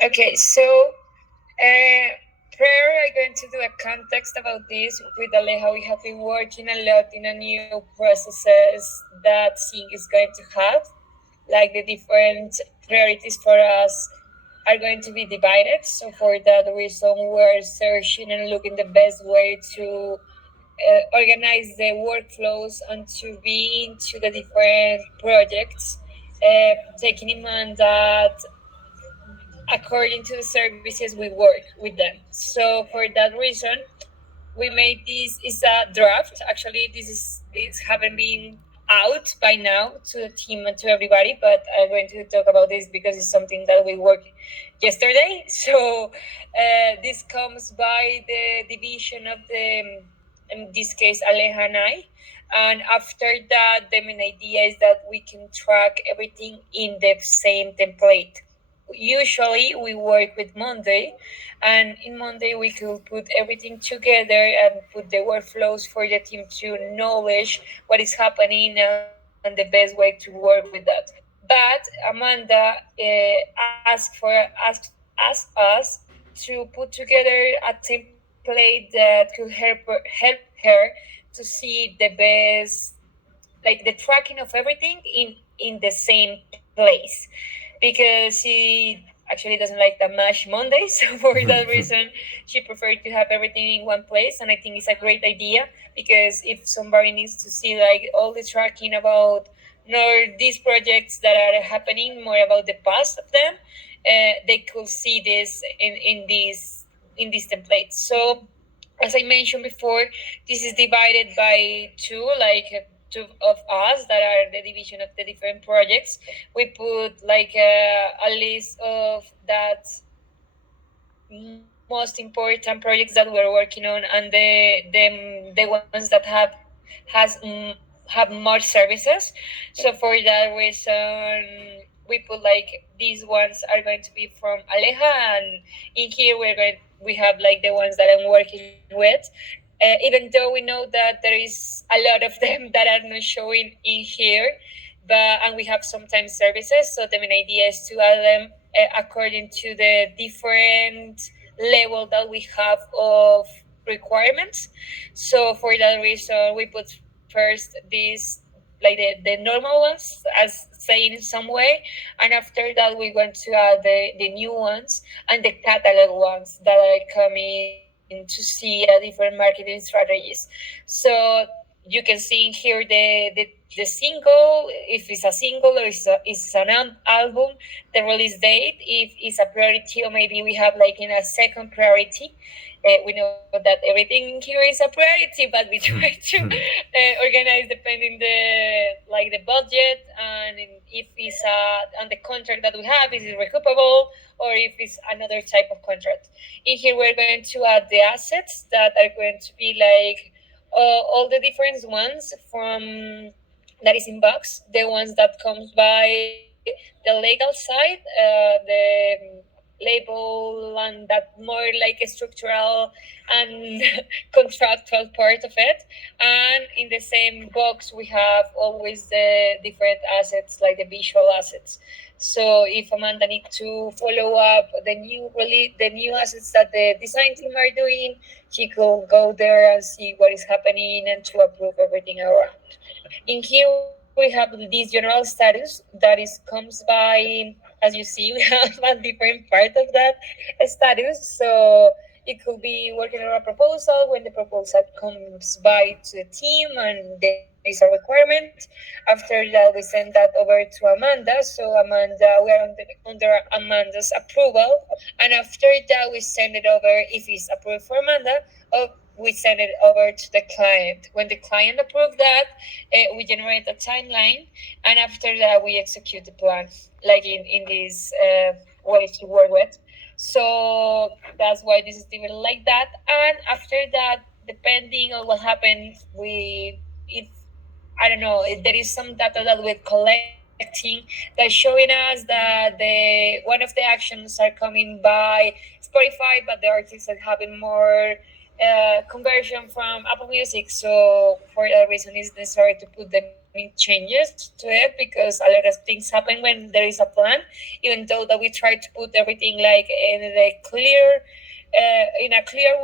Okay, so uh, prior I'm going to do a context about this. With Aleja, we have been working a lot in a new processes that Sync is going to have. Like the different priorities for us are going to be divided. So for that reason, we're searching and looking the best way to organize the workflows and to be into the different projects, taking in mind that according to the services we work with them. So for that reason, we made this is a draft. Actually, this haven't been out by now to the team and to everybody, but I'm going to talk about this because it's something that we worked yesterday. So this comes by the division of the, in this case, Aleja and I. And after that, the main idea is that we can track everything in the same template. Usually we work with Monday, and in Monday we could put everything together and put the workflows for the team to knowledge what is happening and the best way to work with that. But Amanda asked us to put together a template that could help her to see the best, like the tracking of everything in the same place, because she actually doesn't like that much Monday. So for that reason, she preferred to have everything in one place, and I think it's a great idea because if somebody needs to see like all the tracking about nor these projects that are happening, more about the past of them, they could see this in this template. So as I mentioned before, this is divided by two, like two of us that are the division of the different projects. We put like a list of that most important projects that we're working on, and the ones that has have more services. So for that reason, we put like these ones are going to be from Aleja, and in here we have like the ones that I'm working with. Even though we know that there is a lot of them that are not showing in here, but and we have sometimes services. So the main idea is to add them according to the different level that we have of requirements. So for that reason, we put first these like the normal ones as saying in some way, and after that we want to add the new ones and the catalog ones that are coming to see different marketing strategies. So you can see in here the single, if it's a single or it's an album, the release date, if it's a priority, or maybe we have like in a second priority. We know that everything here is a priority, but we try to organize depending the like the budget, and if it's and the contract that we have is it recoupable, or if it's another type of contract. In here we're going to add the assets that are going to be like all the different ones from that is in box, the ones that comes by the legal side, the label and that more like a structural and contractual part of it. And in the same box, we have always the different assets, like the visual assets. So if Amanda needs to follow up the new assets that the design team are doing, she could go there and see what is happening and to approve everything around. In here we have this general status that is comes by, as you see, we have a different part of that status. So it could be working on a proposal when the proposal comes by to the team and there is a requirement. After that, we send that over to Amanda. So Amanda, we are under Amanda's approval, and after that, we send it over if it's approved for Amanda. Or we send it over to the client. When the client approves that, we generate a timeline, and after that, we execute the plan, like in this way to work with. So that's why this is even like that. And after that, depending on what happens, we if I don't know, if there is some data that we're collecting that's showing us that the one of the actions are coming by Spotify, but the artists are having more conversion from Apple Music. So for that reason, it's necessary to put them in changes to it, because a lot of things happen when there is a plan, even though that we try to put everything like in a clear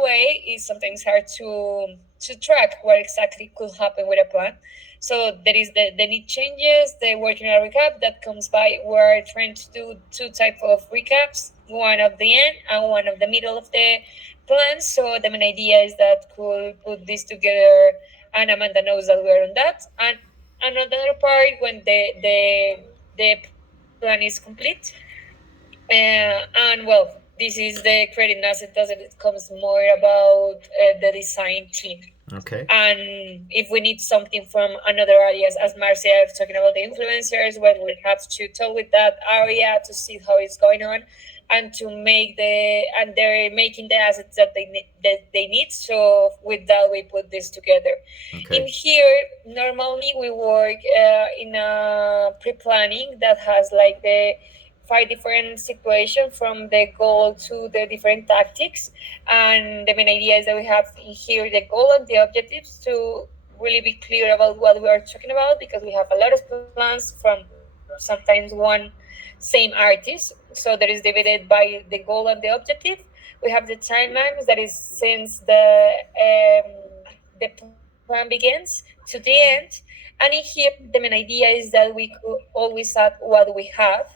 way. It's sometimes hard to track what exactly could happen with a plan. So there is the need changes, the working on a recap that comes by. We're trying to do two type of recaps, one of the end and one of the middle of the plan. So the main idea is that could put this together, and Amanda knows that we're on that. And another part when the plan is complete. And well, this is the creative asset that it comes more about the design team. Okay. And if we need something from another areas, as Marcia was talking about the influencers, well, we have to talk with that area to see how it's going on, and to make and they're making the assets that they need. So with that, we put this together. Okay. In here, normally we work in a pre-planning that has like the 5 different situations, from the goal to the different tactics. And the main idea is that we have in here the goal and the objectives to really be clear about what we are talking about, because we have a lot of plans from sometimes one same artist. So that is divided by the goal and the objective. We have the timeline that is since the plan begins to the end. And in here, the main idea is that we could always add what we have,